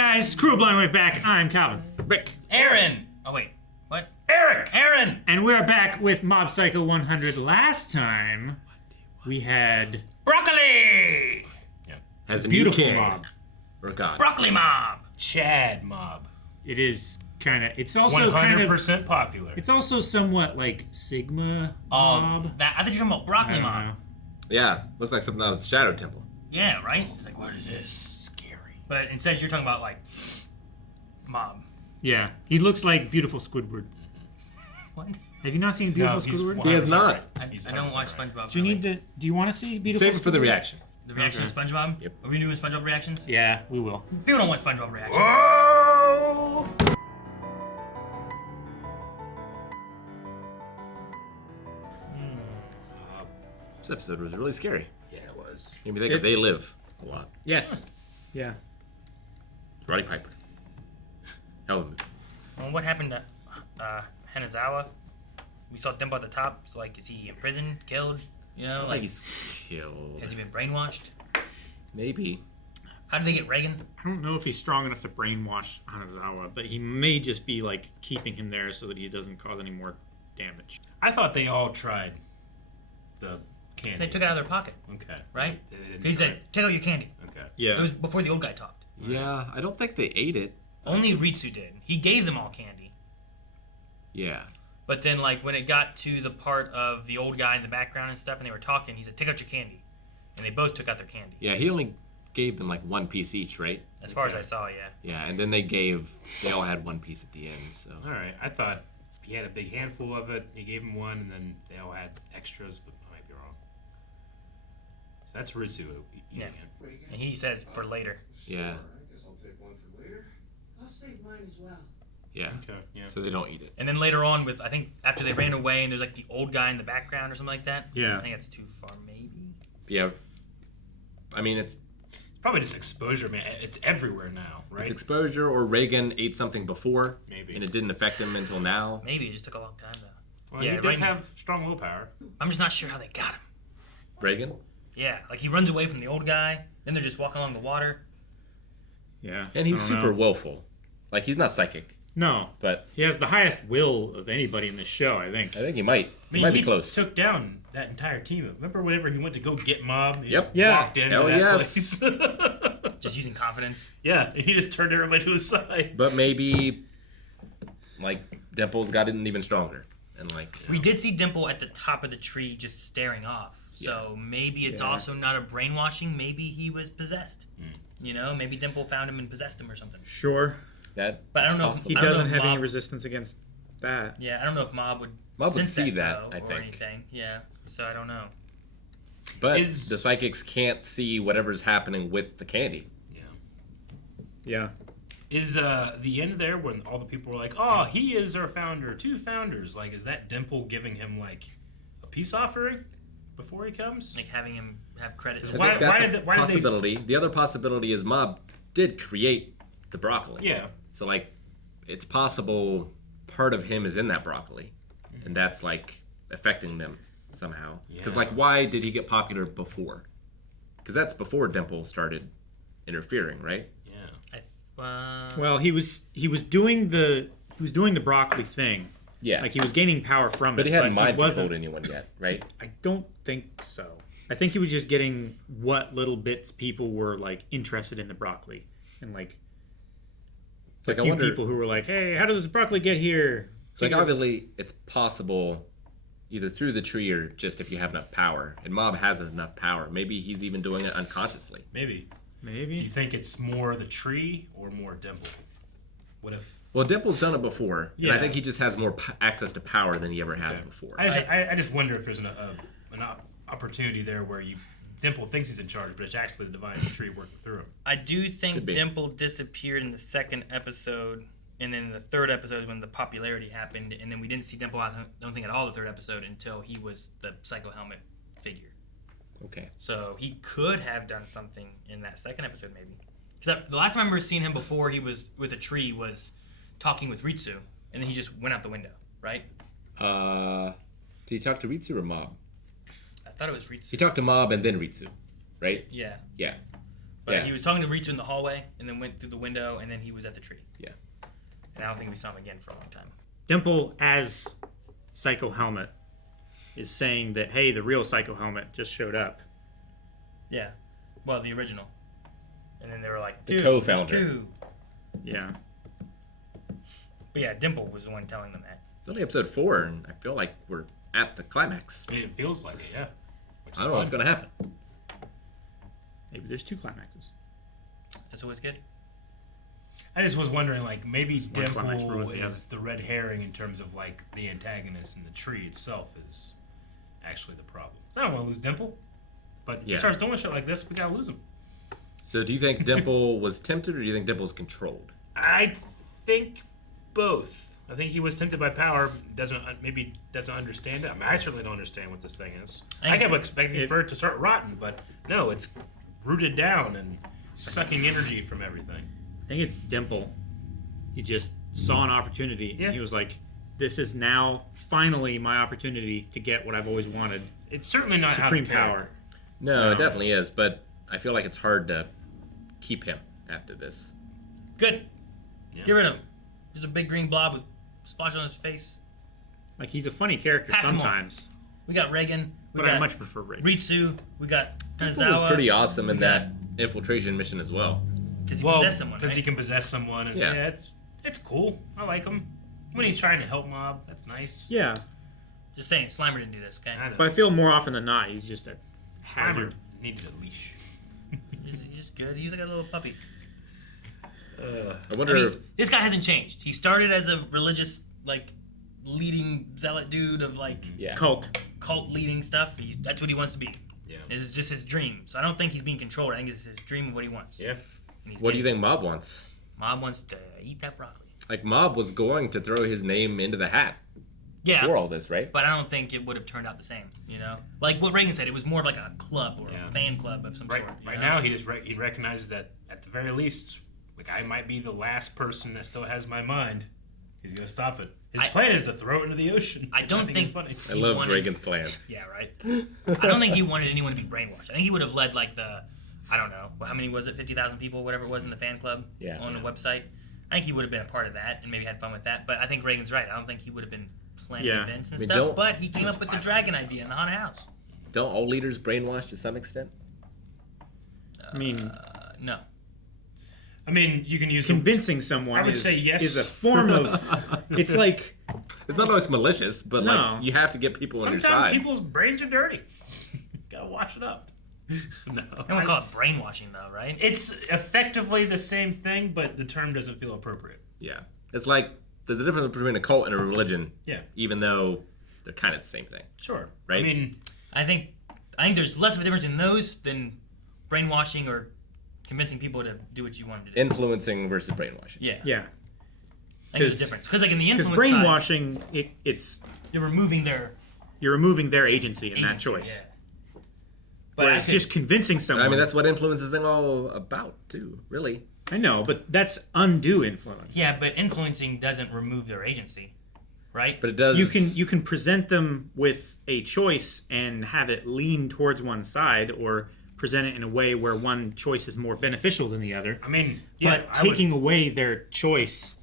guys, Crew Blind Way back. I'm Calvin. Rick. Aaron! Oh, wait. What? Eric. Aaron! And we're back with Mob Psycho 100. Last time, we had Broccoli! Has a beautiful new king. mob. Or God. Broccoli mob! Chad mob. It is kind of, it's also 100% kind of, popular. it's also somewhat like Sigma mob. I thought you were talking about I broccoli don't mob. know. Yeah, looks like something out of the Shadow Temple. Yeah, right? It's like, what is this? Scary. But instead, you're talking about, like, mob. Yeah, he looks like beautiful Squidward. What? Have you not seen beautiful he's Squidward? He has 100% not. right. He's I don't 100% watch right. SpongeBob. Do you need really. to? Do you want to see beautiful? Save it for the Squidward? reaction. The reaction of SpongeBob? Yep. Are we doing SpongeBob reactions? Yeah, we will. People don't want SpongeBob reactions. Oh! This episode was really scary. Yeah, it was. Made me think of It's- They Live a lot. Yes. Yeah. Roddy Piper. Hell of a movie. Well, what happened to Hanazawa? We saw Dimple at the top. So, like, is he in prison, killed? You know, Like like, he's killed. has he been brainwashed? Maybe. How did they get Reigen? I don't know if he's strong enough to brainwash Hanazawa, but he may just be like keeping him there so that he doesn't cause any more damage. I thought they all tried the candy. They took it out of their pocket, Okay. right? They didn't He try said, it. take out your candy. Okay. Yeah. It was before the old guy talked. Yeah, I don't think they ate it. Only Ritsu did. He gave them all candy. Yeah. But then, like, when it got to the part of the old guy in the background and stuff, and they were talking, he said, take out your candy. And they both took out their candy. Yeah, he only gave them like one piece each, right? As far as Okay. I saw, yeah. Yeah, and then they all had one piece at the end, so. All right. I thought he had a big handful of it. He gave him one, and then they all had extras, but I might be wrong. So that's Ritsu eating Yeah. it. And he says, for later. Yeah. I guess I'll take one for later. I'll save mine as well. Yeah. Okay. Yeah. So they don't eat it. And then later on, with I think after they ran away, and there's like the old guy in the background or something like that. Yeah. I think that's too far, maybe. Yeah. I mean, it's Probably just exposure, man. It's everywhere now, right? It's exposure, or Reigen ate something before, Maybe. and it didn't affect him until now. Maybe it just took a long time though. Well, Yeah, he does right now. have strong willpower. I'm just not sure how they got him. Reigen? Yeah, like he runs away from the old guy, then they're just walking along the water. Yeah. And he's I don't super know. willful. Like, he's not psychic, No, but he has the highest will of anybody in this show, I think. I think he might. I He mean, might he be close. took down that entire team. Remember whenever he went to go get Mob? He Yep. just Yeah. walked into Hell that yes. place. Just using confidence. Yeah, and he just turned everybody to his side. But maybe, like, Dimple's gotten even stronger. And, like, We did see Dimple at the top of the tree just staring off. So maybe it's Yeah. also not a brainwashing. Maybe he was possessed. You know, maybe Dimple found him and possessed him or something. Sure. that. But I don't know. Possible. He I don't know doesn't if have any Mob- resistance against that. Yeah, I don't know if Mob would. Mob would sense see that, though, I or think. anything. Yeah. So I don't know. But Is- the psychics can't see whatever's happening with the candy. Yeah. Yeah. Is the end there when all the people were like, "Oh, he is our founder, 2 founders." Like, is that Dimple giving him like a peace offering before he comes? Like having him have credit. I Why- think that's why a did they- possibility. The other possibility is Mob did create the broccoli. Yeah. So, like, it's possible part of him is in that broccoli. And that's, like, affecting them somehow. Because, Yeah. like, why did he get popular before? Because that's before Dimple started interfering, right? Yeah. Well, he was doing the broccoli thing. Yeah. Like he was gaining power from but it. he hadn't he mind controlled wasn't. anyone yet, right? I don't think so. I think he was just getting what little bits people were like interested in the broccoli, and like It's a like, I few wonder, people who were like, "Hey, how does broccoli get here?" it's like, obviously, it's possible either through the tree or just if you have enough power. And Mob has enough power. Maybe he's even doing it unconsciously. Maybe. Maybe. You think it's more the tree or more Dimple? What if? Well, Dimple's done it before. And I Yeah. think he just has more access to power than he ever has Okay. before. I just wonder if there's an opportunity there where Dimple thinks he's in charge, but it's actually the divine tree working through him. I do think Could be. Dimple disappeared in the second episode, and then in the third episode when the popularity happened, and then we didn't see Dimple, I don't think, at all the third episode until he was the Psycho Helmet figure. Okay. So he could have done something in that second episode, maybe. Because the last time I remember seeing him before he was with a tree was talking with Ritsu, and then he just went out the window, right? Did he talk to Ritsu or Mob? I thought it was Ritsu. He talked to Mob and then Ritsu, right? Yeah. Yeah. But Yeah. he was talking to Ritsu in the hallway, and then went through the window, and then he was at the tree. Yeah. And I don't think we saw him again for a long time. Dimple as Psycho Helmet is saying that, hey, the real Psycho Helmet just showed up. Yeah. Well, the original. And then they were like, The dude, co-founder. there's two. Yeah. But yeah, Dimple was the one telling them that. It's only episode 4, and I feel like we're at the climax. I mean, it feels like it, yeah. Which is I don't know what's fun. going to happen. Maybe there's 2 climaxes. That's always good. I just was wondering, like, maybe One climax Dimple ruins the is the red herring in terms of, like, the antagonist, and the tree itself is actually the problem. I don't want to lose Dimple, but he Yeah. starts doing shit like this, we gotta lose him. So do you think Dimple was tempted, or do you think Dimple's controlled? I think both. I think he was tempted by power, doesn't understand it. I mean, I certainly don't understand what this thing is. I kept expecting for it to start rotting, but no, it's rooted down and sucking energy from everything. I think it's Dimple. He just saw an opportunity, Yeah. and he was like, this is now finally my opportunity to get what I've always wanted. It's certainly not Supreme out of power. character. No, No. it definitely is, but I feel like it's hard to keep him after this. Good. Yeah. Get rid of him. There's a big green blob with splotch on his face. Like, he's a funny character Pass him on. sometimes, We got Reigen. We but got I much prefer Ray. Ritsu. We got Dimple Hanazawa. was pretty awesome in We got- that infiltration mission as well. Because he Well, possessed someone, because right? he can possess someone. And Yeah. yeah, it's cool. I like him. When he's trying to help Mob, that's nice. Yeah, Just saying, Slimer didn't do this, okay? I know. but I feel more often than not, he's just a Slimer hazard. needed a leash. He's just good. He's like a little puppy. I wonder I mean, this guy hasn't changed. He started as a religious, like, leading zealot dude of, like, yeah. Cult. cult leading stuff. That's what he wants to be. Yeah. This is just his dream. So I don't think he's being controlled. I think it's his dream of what he wants. Yeah. And he's What do you getting think Mob wants? it. Mom wants to eat that broccoli. Like, Mob was going to throw his name into the hat Yeah. for all this, right? But I don't think it would have turned out the same, you know? Like what Reigen said, it was more of like a club or Yeah. a fan club of some Right. sort. Right you know? now, he recognizes that at the very least, like I might be the last person that still has my mind. He's gonna stop it. His plan is to throw it into the ocean. I don't which think- is funny. I He love wanted- Reagan's plan. Yeah, right? I don't think he wanted anyone to be brainwashed. I think he would have led like I don't know, how many was it, 50,000 people, whatever it was in the fan club on the website. I think he would have been a part of that and maybe had fun with that. But I think Reagan's right. I don't think he would have been planning Yeah. events and I mean, stuff. don't- But he came up with the dragon idea in the haunted house. Don't all leaders brainwash to some extent? I mean, No. I mean, you can use convincing someone I would is, say yes. is a form of. It's like It's not always malicious, but No. like you have to get people on your sometimes side. people's brains are dirty. Gotta wash it up. No, I don't call it brainwashing though, right? it's effectively the same thing, but the term doesn't feel appropriate. Yeah, it's like there's a difference between a cult and a religion. Yeah. Even though they're kind of the same thing. Sure. Right? I mean, I think there's less of a difference in those than brainwashing or convincing people to do what you want them to do. Influencing versus brainwashing. Yeah. yeah, I think there's a 'cause- difference. Because like in the because influence side, brainwashing it's you're removing their you're removing their agency in that agency, choice. yeah. But Whereas just convincing someone. I mean, that's what influence is all about, too. Really. I know, but that's undue influence. yeah, but influencing doesn't remove their agency, right? But it does. You can present them with a choice and have it lean towards one side, or present it in a way where one choice is more beneficial than the other. I mean, yeah, But I would- taking away their choice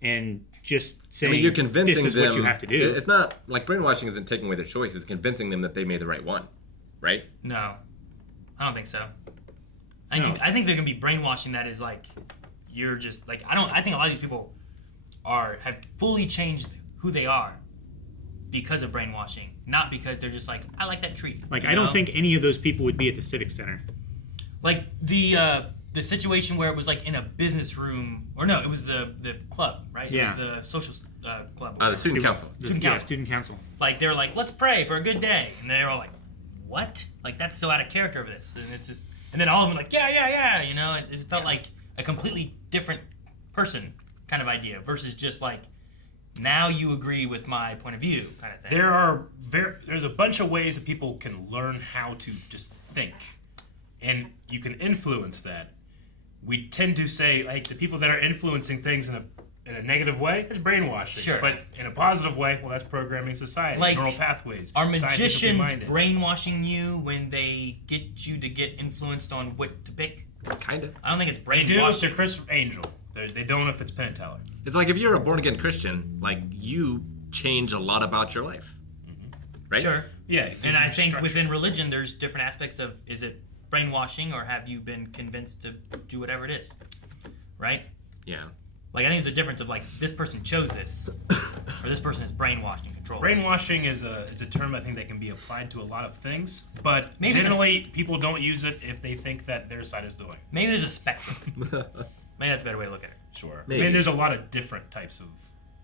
and just I saying mean, you're convincing this is them. what you have to do. It's not like brainwashing isn't taking away their choice. It's convincing them that they made the right one, right? No, I don't think so. No. I think they're gonna be brainwashing that is like you're just like I think a lot of these people have fully changed who they are because of brainwashing, not because they're just like I like that tree. Like, you I don't know? think any of those people would be at the Civic Center. Like the situation where it was like in a business room, or no, it was the club, right? Yeah. It was the social club. The student It was- council. Student yeah, council. student council. Like they're like, let's pray for a good day, and they're all like, what? Like that's so out of character of this, and it's just, and then all of them are like, yeah, you know, it felt like a completely different person kind of idea versus just like, now you agree with my point of view kind of thing. There's a bunch of ways that people can learn how to just think, and you can influence that. We tend to say like the people that are influencing things in a in a negative way, it's brainwashing. Sure. But in a positive way, well, that's programming society, Like, neural pathways. Are scientifically magicians minded. brainwashing you when they get you to get influenced on what to pick? Kind of. I don't think it's They do if brainwashing. they're Chris Angel. They don't if it's Penn and Teller. It's like if you're a born again Christian, like you change a lot about your life, right? Sure. Yeah. it And gives I you think structure. within religion, there's different aspects of, is it brainwashing or have you been convinced to do whatever it is? Right? Yeah. Like, I think there's a difference of, like, this person chose this, or this person is brainwashed and controlled. Brainwashing is a term I think that can be applied to a lot of things, but Maybe generally people don't use it if they think that their side is doing. Maybe there's a spectrum. Maybe that's a better way to look at it. Sure. Maybe. I mean, there's a lot of different types of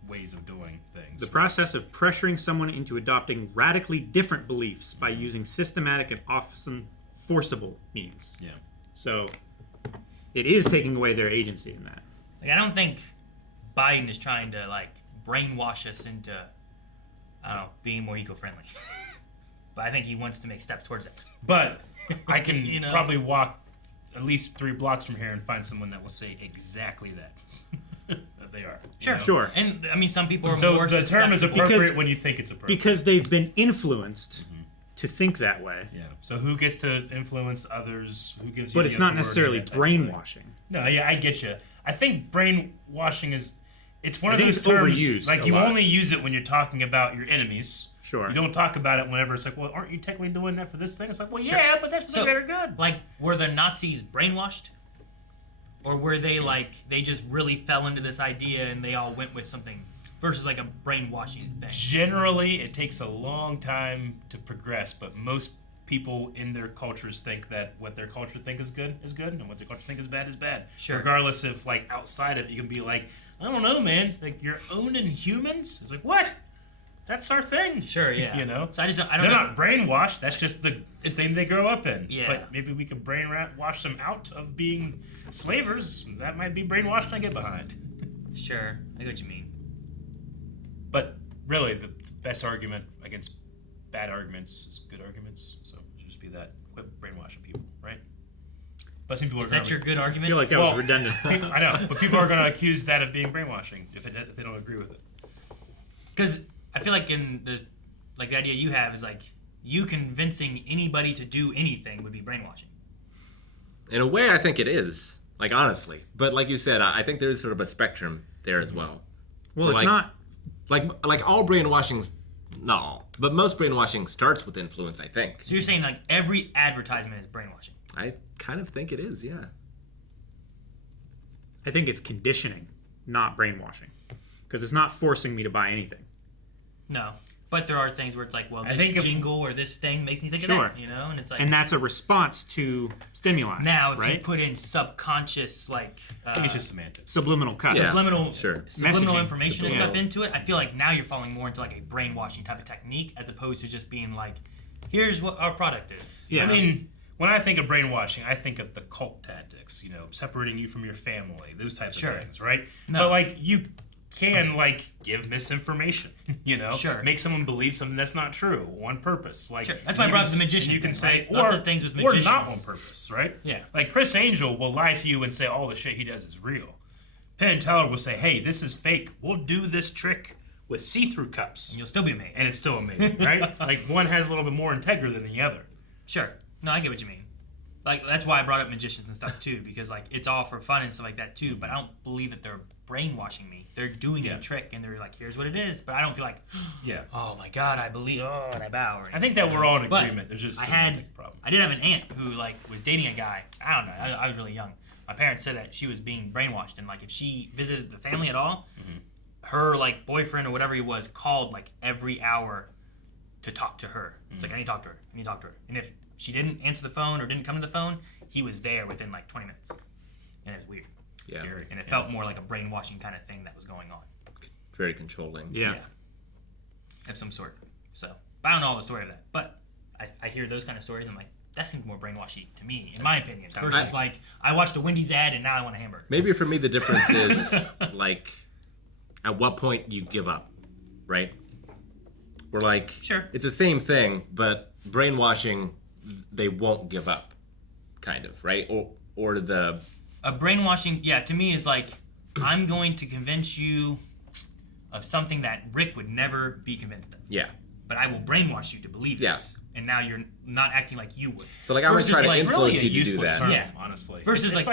ways of doing things. The process of pressuring someone into adopting radically different beliefs by using systematic and often forcible means. Yeah. So it is taking away their agency in that. Like, I don't think Biden is trying to, like, brainwash us into, I don't know, being more eco-friendly. But I think he wants to make steps towards that. But I can You know? probably walk at least 3 blocks from here and find someone that will say exactly that. That they are. you Sure. know? Sure. And, I mean, some people are So more the term is susceptible. appropriate Because- when you think it's appropriate. Because they've been influenced to think that way. Yeah. So who gets to influence others? Who gives you But the it's not authority, necessarily that type of thing. brainwashing. No, yeah, I get you. I think brainwashing is, it's one I of think those it's terms, overused like a you lot. only use it when you're talking about your enemies. Sure. You don't talk about it whenever it's like, well, aren't you technically doing that for this thing? It's like, well, Sure. yeah, but that's for So, the greater good. Like, were the Nazis brainwashed? Or were they, like, they just really fell into this idea and they all went with something versus, like, a brainwashing thing? Generally, it takes a long time to progress, but most people in their cultures think that what their culture think is good, and what their culture think is bad. Sure. Regardless if, like, outside of it, you can be like, I don't know, man. Like, you're owning humans? It's like, what? That's our thing. Sure, yeah. You know? So I don't They're know. not brainwashed. That's just the thing they grow up in. Yeah. But maybe we could brainwash them out of being slavers. That might be brainwashed I get behind. Sure, I get what you mean. But really, the best argument against bad arguments is good arguments. So it should just be that. Quit brainwashing people, right? But some people Is are that gonna, your good I argument? feel like that Well, was redundant. I know, but people are going to accuse that of being brainwashing if they don't agree with it. Because I feel like in the idea you have is like you convincing anybody to do anything would be brainwashing. In a way, I think it is. Like, honestly. But like you said, I think there's sort of a spectrum there as well. Well, it's Like- not. Like all brainwashing's, not all, but most brainwashing starts with influence, I think. So you're saying like every advertisement is brainwashing? I kind of think it is, yeah. I think it's conditioning, not brainwashing, because it's not forcing me to buy anything. No. But there are things where it's like, well, I this think if- jingle or this thing makes me think Sure. of that, you know? And it's like, And that's a response to stimuli. now if right? you put in subconscious, like, I think it's just semantics. Subliminal cuts. Yeah. subliminal, sure. subliminal Messaging. information and Subliminal. stuff into it, I feel like now you're falling more into like a brainwashing type of technique as opposed to just being like, here's what our product is. Yeah. I mean, when I think of brainwashing, I think of the cult tactics, you know, separating you from your family, those types Sure. of things, right? No. But, like, you can, like, give misinformation, you know? Sure. Make someone believe something that's not true on purpose. Like, Sure. That's why I you brought can up the s- magician and You can thing, say, right? Lots of things with or not magicians. on purpose, right? Yeah. Like, Chris Angel will lie to you and say all the shit he does is real. Penn and Teller will say, hey, this is fake. We'll do this trick with see-through cups. And you'll still be amazed. And it's still amazing, right? Like, one has a little bit more integrity than the other. Sure. No, I get what you mean. Like, that's why I brought up magicians and stuff too, because like it's all for fun and stuff like that too. But I don't believe that they're brainwashing me. They're doing Yeah. a trick and they're like, here's what it is. But I don't feel like, Yeah. oh my god, I believe. Oh, and I bow. Or I think that we're all in But agreement. There's just I a had, semantic problem. I did have an aunt who like was dating a guy. I don't know. I was really young. My parents said that she was being brainwashed, and like if she visited the family at all, her like boyfriend or whatever he was called like every hour to talk to her. It's like I need to talk to her. I need to talk to her. And if she didn't answer the phone or didn't come to the phone, he was there within like 20 minutes. And it was weird. Yeah. Scary. And it felt more like a brainwashing kind of thing that was going on. Very controlling. Yeah. Of some sort. So, but I don't know all the story of that. But I hear those kind of stories and I'm like, that seems more brainwashy to me, in my opinion. Versus like, I watched a Wendy's ad and now I want a hamburger. Maybe for me the difference is like at what point you give up, right? We're like, Sure. it's the same thing, but brainwashing, they won't give up, kind of, right? Or the A brainwashing, yeah, to me is like I'm going to convince you of something that Rick would never be convinced of. Yeah. But I will brainwash you to believe this. And now you're not acting like you would. So like I'm gonna try to like, influence really a you to do useless that. term, Yeah. honestly. Versus it's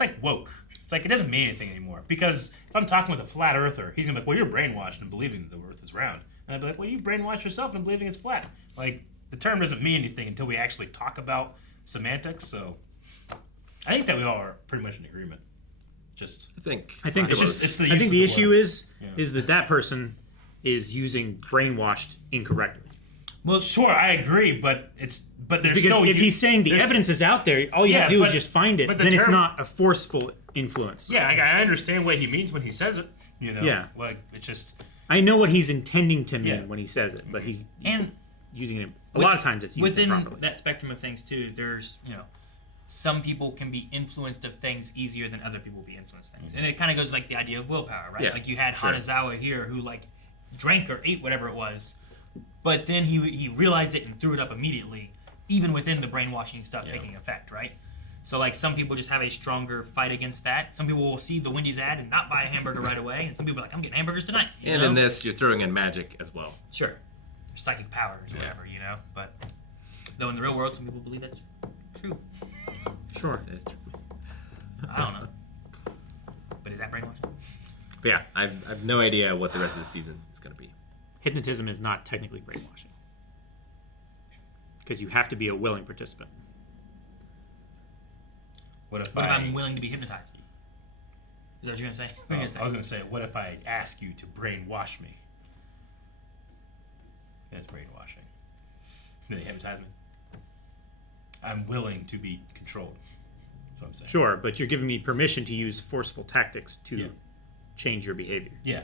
like woke. It's like it doesn't mean anything anymore. Because if I'm talking with a flat earther, he's gonna be like, well, you're brainwashed into believing the earth is round. And I'd be like, well, you brainwashed yourself into believing it's flat. Like, the term doesn't mean anything until we actually talk about semantics. So I think that we all are pretty much in agreement. Just I think I think it's the, just it's the I use think of the the issue word. is that person is using brainwashed incorrectly. Well, sure, I agree, but there's Because still if he's saying the evidence is out there, all you have to do is just find it. but the Then it's term- not a forceful influence. Yeah, I understand what he means when he says it. You know, Yeah. like it's just I know what he's intending to mean Yeah. when he says it, but he's And using it. A lot of times it's used within improperly. that spectrum of things too, there's some people can be influenced of things easier than other people will be influenced things, and it kind of goes like the idea of willpower, right? Yeah, Like you had sure. Hanazawa here who like drank or ate whatever it was, but then he realized it and threw it up immediately, even within the brainwashing stuff taking effect, right? So like some people just have a stronger fight against that. Some people will see the Wendy's ad and not buy a hamburger right away, and some people are like, I'm getting hamburgers tonight. you And know? in this, you're throwing in magic as well. Sure. Psychic powers or whatever, But though in the real world, some people believe that's true. Sure. It's true. I don't know. But is that brainwashing? But yeah, I've no idea what the rest of the season is going to be. Hypnotism is not technically brainwashing. Because you have to be a willing participant. what if What if I'm willing to be hypnotized? Is that what you're going to say? What are you gonna say? I was gonna say, what if I ask you to brainwash me? That's brainwashing. Then you hypnotize me. I'm willing to be controlled. That's what I'm saying. Sure, but you're giving me permission to use forceful tactics to Yeah. change your behavior. Yeah,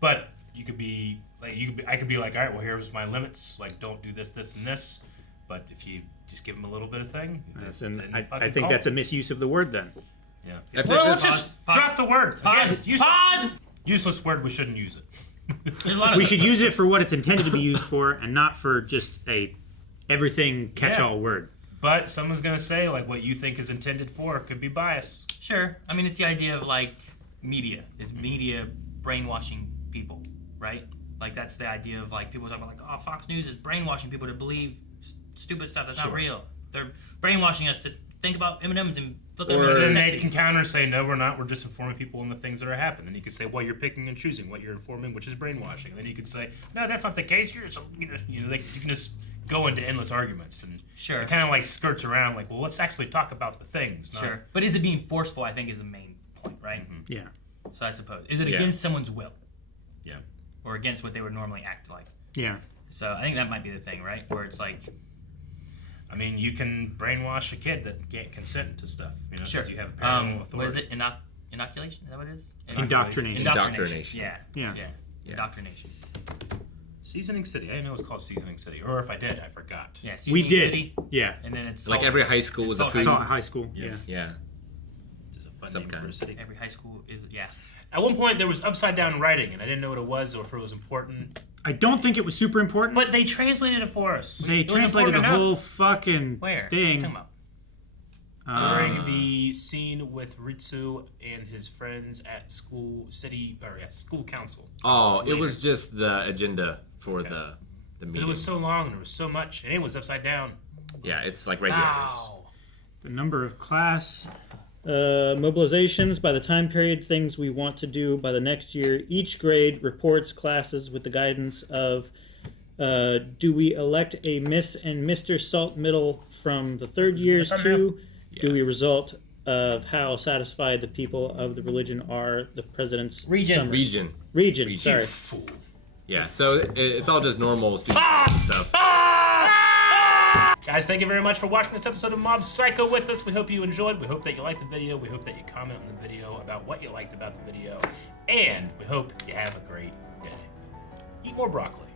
but you could be like I could be like, all right, well, here's my limits. Like, don't do this, this, and this. But if you just give them a little bit of thing, And then I fucking think call that's it. a misuse of the word then. Yeah. I think Well, let's this- just Pause. drop the word. Pause. Yes, Pause. Useless word. We shouldn't use it. There's a lot of We them. should use it for what it's intended to be used for and not for just a everything catch-all word. But someone's gonna say like what you think is intended for could be bias. Sure. I mean, it's the idea of like media. Is media brainwashing people, right? Like that's the idea of like people talking about like, oh, Fox News is brainwashing people to believe stupid stuff that's not Sure. real. They're brainwashing us to think about M&Ms and look at Or- them Then as they sexy. can counter and say, no, we're not. We're just informing people on the things that are happening. And you could say, well, you're picking and choosing what you're informing, which is brainwashing. And then you could say, no, that's not the case. You're so, you know, like, you can just go into endless arguments and Sure. it kind of like skirts around like, well, let's actually talk about the things. Not, Sure. But is it being forceful? I think is the main point, right? Yeah. So I suppose is it Yeah. against someone's will Yeah. or against what they would normally act like? Yeah. So I think that might be the thing, right? Where it's like, I mean, you can brainwash a kid that can't consent to stuff. You know, sure. because you have parental What authority. is it? Inoculation? Is that what it is? Indoctrination. Indoctrination. Yeah. Yeah. Indoctrination. Seasoning City. I didn't know it was called Seasoning City. Or if I did, I forgot. Yeah. We Seasoning did. City, Yeah. and then it's Like salt- every high school was a Salt food. Saw it at high school. Yeah. Yeah. Just a fun Some name for kind. a city. Every high school is At one point, there was upside down writing, and I didn't know what it was or if it was important. I don't think it was super important. But they translated it for us. they It was translated the important whole enough. fucking Where? What are you thing. talking about? During the scene with Ritsu and his friends at school school council. Oh, it Later. was just the agenda for Okay. the But meeting. it was so long and there was so much, and it was upside down. Yeah, it's like regulators. Wow. The number of class mobilizations by the time period, things we want to do by the next year. Each grade reports classes with the guidance of do we elect a Miss and Mr. Salt Middle from the third years to? Do we result of how satisfied the people of the religion are? The president's Region. summary. Region. Sorry. Fool. Yeah, so it's all just normal student stuff. Guys, thank you very much for watching this episode of Mob Psycho with us. We hope you enjoyed. We hope that you liked the video. We hope that you comment on the video about what you liked about the video. And we hope you have a great day. Eat more broccoli.